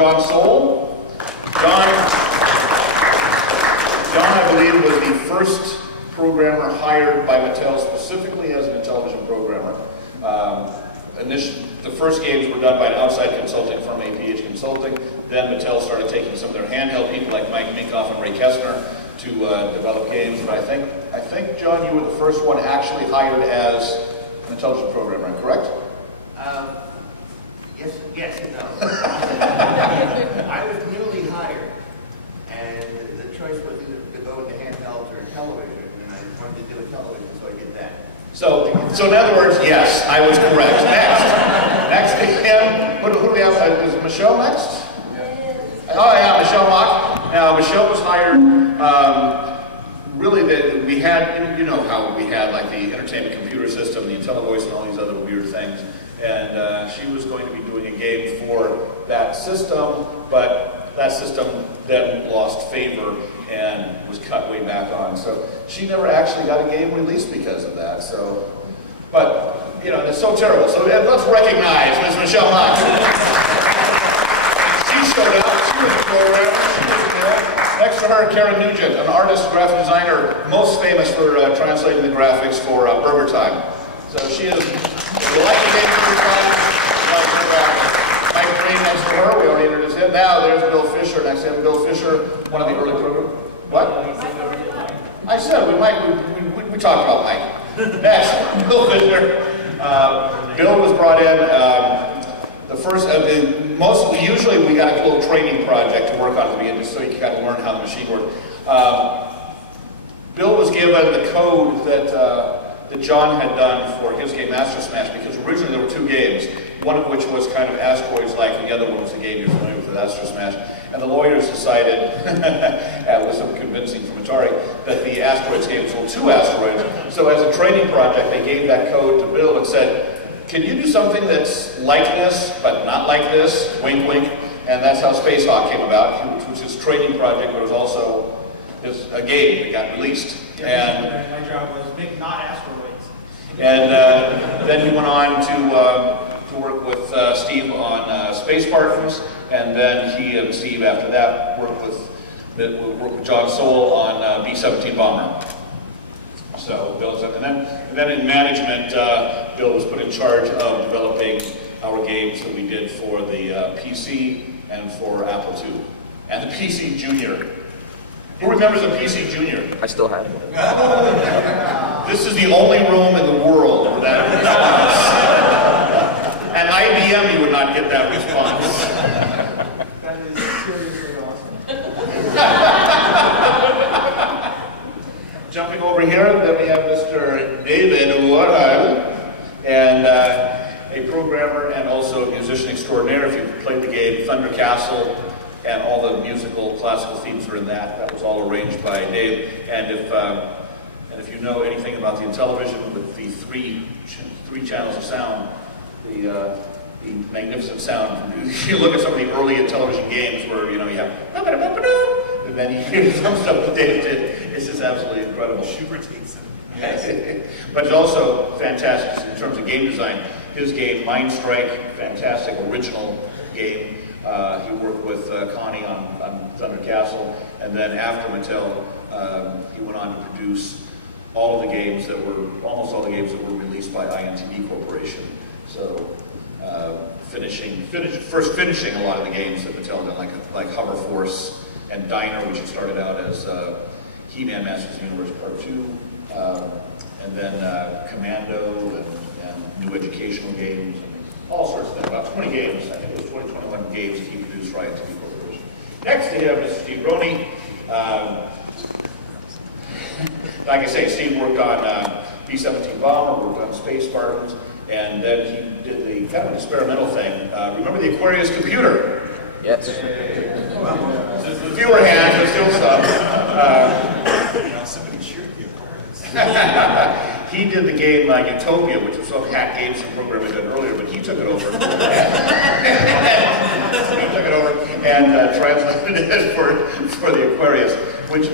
John Sohl. John, I believe, was the first programmer hired by Mattel specifically as an Intellivision programmer. The first games were done by an outside consulting firm, APH Consulting. Then Mattel started taking some of their handheld people like Mike Minkoff and Ray Kestner to develop games. But I think, John, you were the first one actually hired as an Intellivision programmer, correct? Yes and no. I was newly hired, and the choice was either to go into handhelds or television, and I wanted to do a television, so I did that. So in other words, yes, I was correct. Next to him, who do we have? Is Michelle next? Oh yeah, Michelle Mock. Now Michelle was hired. Really, we had, you know how we had like the entertainment computer system, the IntelliVoice, and all these other weird things. And she was going to be doing a game for that system, but that system then lost favor and was cut way back on. So she never actually got a game released because of that. So, but you know, it's so terrible. So let's recognize Ms. Michelle Mock. She showed up. She was a programmer. She was there. Next to her, Karen Nugent, an artist, graphic designer, most famous for translating the graphics for Burger Time. So she is, if you like the game Burger Time, Mike Breen next to her, we already introduced him. Now there's Bill Fisher next to him. Bill Fisher, one of the early programmers. What? I said we talked about Mike. Next, Bill Fisher. Bill was brought in. Usually we got a little training project to work on at the beginning, just so you got to learn how the machine worked. Bill was given the code that John had done for his game Master Smash, because originally there were two games, one of which was kind of Asteroids-like, and the other one was a game you're familiar with, Master Smash. And the lawyers decided, with some convincing from Atari, that the Asteroids game was two Asteroids. So as a training project, they gave that code to Bill and said, can you do something that's like this, but not like this? Wink, wink. And that's how Space Hawk came about, which was his training project, but it was also a game that got released. And my job was make not asteroids. And then he went on to work with Steve on Space Spartans, and then he and Steve after that worked with John Sohl on B-17 Bomber. So Bill's up, and then in management, Bill was put in charge of developing our games that we did for the PC and for Apple II, and the PC Junior. Who remembers the PC Junior? I still have it. This is the only room in the world where that response. At IBM, you would not get that response. That is seriously awesome. Jumping over here, then we have Mr. David Warhol, and a programmer and also a musician extraordinaire. If you've played the game Thunder Castle, and all the musical classical themes are in that. That was all arranged by Dave. And if you know anything about the Intellivision with the three channels of sound, the magnificent sound. You look at some of the early Intellivision games where you have and then you hear some stuff that Dave did. It's just absolutely incredible. Schubert takes it. Yes. But it's also fantastic in terms of game design. His game, Mind Strike, fantastic original game. He worked with Connie on Thunder Castle, and then after Mattel, he went on to produce all of the games almost all the games that were released by INTV Corporation. So, first finishing a lot of the games that Mattel did, like Hover Force and Diner, which had started out as He-Man Masters of the Universe Part 2, and then Commando and new educational games. All sorts of things, about 20 games. I think it was 21 games that he produced for INTV Corporation. Next we have Mr. Steve Roney. Like I say, Steve worked on B-17 Bomber, worked on Space Spartans, and then he did the kind of experimental thing. Remember the Aquarius computer? Yes. The fewer hands, but still stuff. Somebody cheered the Aquarius. He did the game Utopia, which was some hack games and program we did earlier, but he took it over. And translated it for the Aquarius, which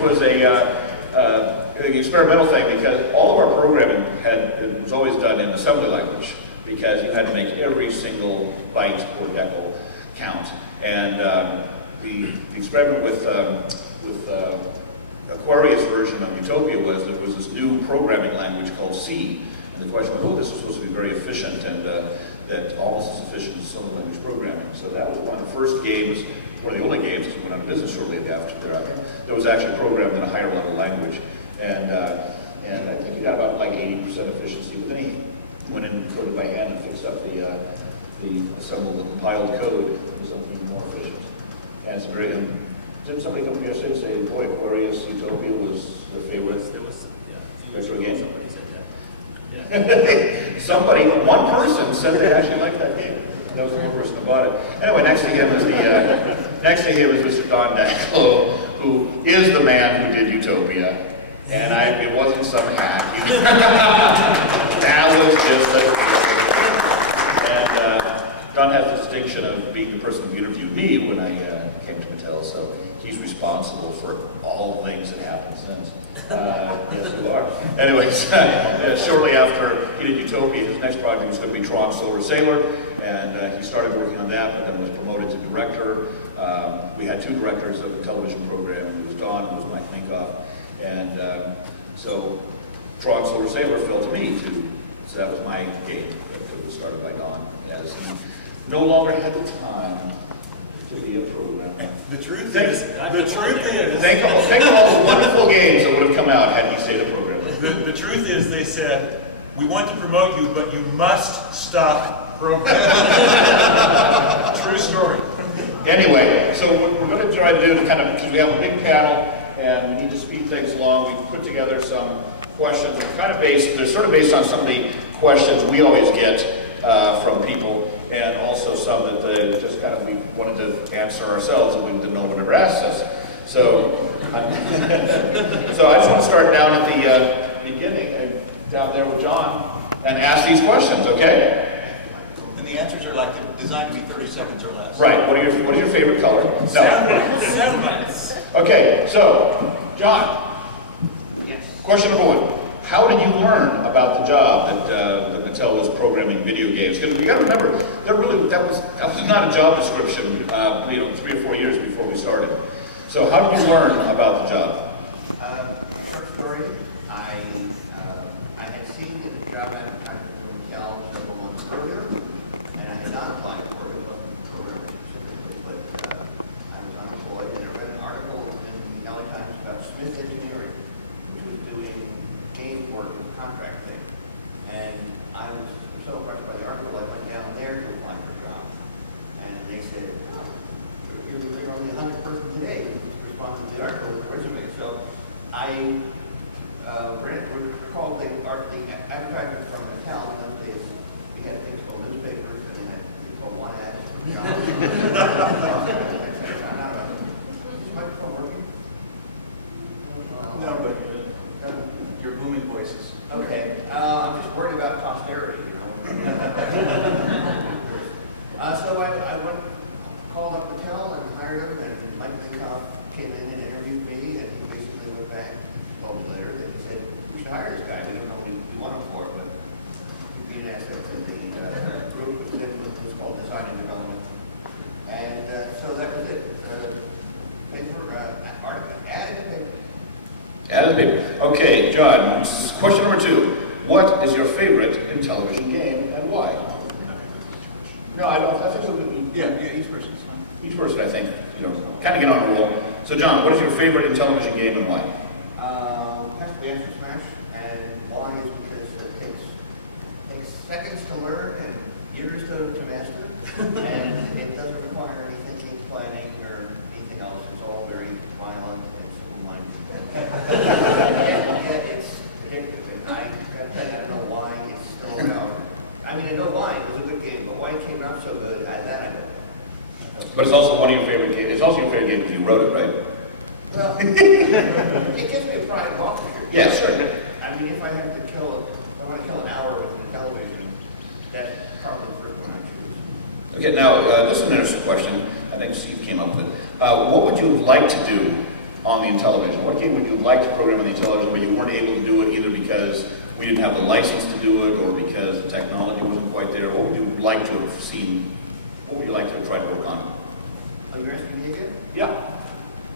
was an experimental thing, because all of our programming was always done in assembly language, because you had to make every single byte or decal count. And the experiment with Aquarius version of Utopia was there was this new programming language called C. And the question was, oh, this was supposed to be very efficient and that almost as efficient as some language programming. So that was one of the first games, one of the only games that went out of business shortly after that was actually programmed in a higher level language. And I think he got about like 80% efficiency, but then he went in and coded by hand and fixed up the assembled the compiled code to something even more efficient. And it's very, didn't somebody come here yesterday and say, boy, Aquarius Utopia was their favorite? There was, yeah. Retro game? Somebody said that. Yeah. Somebody, one person said they actually liked that game. That was the one person who bought it. Anyway, next to him was Mr. Don Daglow, who is the man who did Utopia. And it wasn't some hack. That was just and Don has the distinction of being the person who interviewed me when I came to Mattel, so he's responsible for all things that happened since. Yes, you are. Anyways, shortly after he did Utopia, his next project was going to be Tron Solar Sailor, and he started working on that, but then was promoted to director. We had two directors of the television program. It was Don and it was Mike Minkoff. And so Tron Solar Sailor fell to me too. So that was my game. It was started by Don, as he no longer had the time to be a programmer. The truth is, think of all the wonderful games that would have come out had he stayed a programmer. the truth is, they said, we want to promote you, but you must stop programming. True story. Anyway, so what we're going to try to do to kind of, because we have a big panel, and we need to speed things along. We've put together some questions. They're sort of based on some of the questions we always get from people, and also some that just kind of we wanted to answer ourselves and we didn't know one ever asked us. So, so I just want to start down at the beginning, down there with John, and ask these questions, okay? And the answers are like designed to be 30 seconds or less. Right. What are your favorite colors? No. Sound bites. Okay, so, John. Yes. Question number one. How did you learn about the job that Mattel was programming video games? Because you got to remember, that was not a job description, 3 or 4 years before we started. So how did you learn about the job? Short story. I had seen the job advertisement for Mattel several months earlier, and I had not applied for it. It wasn't programmer specifically, but I was unemployed, and I read an article in the LA Times about Smith Engineering, which was doing game work as a contract thing. And I was so impressed by the article, I went down there to apply for a job. And they said, oh, you're only 100th person today who responded to the article with a resume. So I recalled the advertisement from Mattel. In those days, we had things called newspapers, and they had called one ad for jobs. Is this microphone working? No, but your booming voices. Okay, I'm just worried about posterity, So I called up Mattel and hired him, and Mike Minkoff came in and interviewed me, and he basically went back 12 years later, and he said, we should hire this guy. We don't know what we want him for, but he'd be an asset to the group, which then was called Design and Development. And so that was it. Paper, article, ad in the paper. Added paper. Okay, John, question number 2. What is your favorite Intellivision game and why? No, I don't. I think so. Yeah, each person's fine. Each person, I think, kind of get on a roll. So, John, what is your favorite Intellivision game and why? Has to be Astro Smash, and why is because it takes seconds to learn and years to master, and it doesn't require any thinking, planning, or anything else. It's all very violent and simple-minded. Yet it's addictive, and I don't know why it's still around. I mean, I know why it was a good game, but why it came out so good, that I don't know. But it's also one of your favorite games. It's also your favorite game because you wrote it, right? Well, it gives me a pride of office. Yeah, sure. I mean, if I have to if I want to kill an hour with a television, that's probably the first one I choose. Okay, now, this is an interesting question. I think Steve came up with it. What would you like to do on the Intellivision? What game would you like to program on the Intellivision, but you weren't able to do it either because we didn't have the license to do it, or because the technology wasn't quite there? What would you like to have seen? What would you like to have tried to work on? Oh, you're asking me again? Yeah.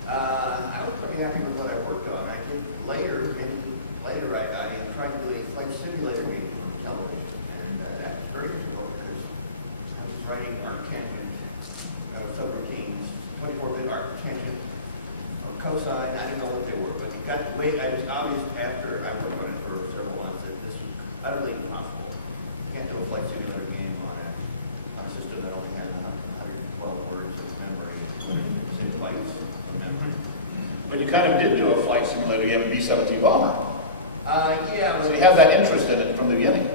I was pretty happy with what I worked on. I did later, I tried to do a flight simulator game for television, and that was very difficult because I was writing arc tangent subroutines, 24-bit arc tangent or cosine. I didn't know what they were, but it got the way. It was obvious after I worked on it for several months that this was utterly impossible. You can't do a flight simulator game on a system that only has 112 words of memory and 6 bytes of memory. But you kind of did do a flight simulator game in B-17 Bomber. Yeah. So you have that interest in it from the beginning.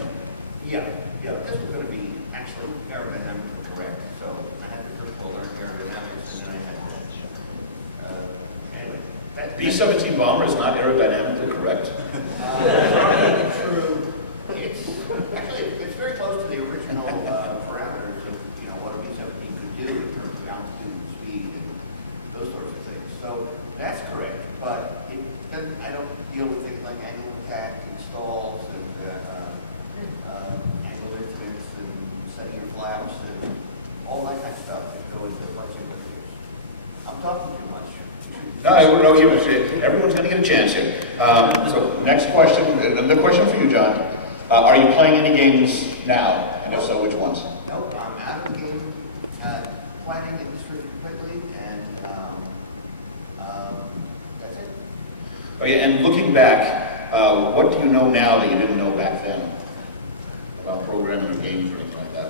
Yeah. This was going to be actually aerodynamically correct. So I had to first of all learn aerodynamics, and then I had to, anyway. B-17 Bomber is not aerodynamically correct. True. It's very close to the original parameters of what a B-17 could do in terms of altitude and speed and those sorts of things. So that's correct, but I don't deal with things like angle of attack and stalls and angle incidents and setting your flaps and all that kind of stuff that go into flight simulators. I'm talking too much. No, I wouldn't know you. Everyone's going to get a chance here. So next question, another question for you, John. Are you playing any games now? And if so, which ones? Nope, I'm out of the game planning industry completely, and that's it. Oh, yeah, and looking back, what do you know now that you didn't know back then about programming or games or anything like that?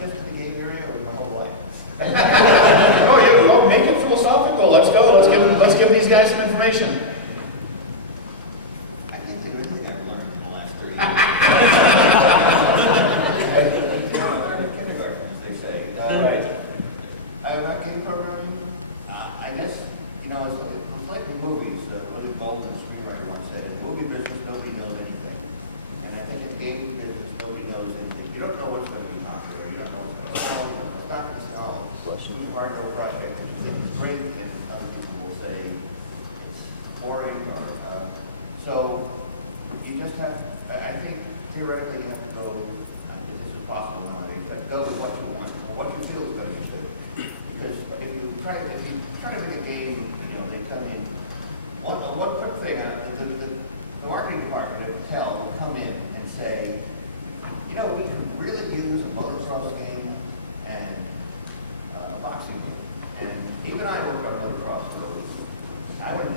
Just in the game area or my whole life? Oh, make it philosophical. Let's go. Let's give these guys some information. I can't think of anything I've learned in the last 30 years. I learned in kindergarten, as they say. Right. About game programming, I guess, it's like in movies. Willie Bolton, the screenwriter, once said, in the movie business, nobody knows anything. And I think in the game business, nobody knows anything. You don't know what's going to be popular. You don't know what's going to sell. You don't know what's not going to sell. You hard to a project that you think is great, and other people will say it's boring. So you just have, I think, theoretically, you have to go, if this is possible nowadays, you have to go with what you want, or what you feel is going to be good. Because if you try to make a game, they come in. One quick thing, the marketing department at Mattel will come in and say, we could really use a motocross game and a boxing game. And even I worked on motocross for a week. I went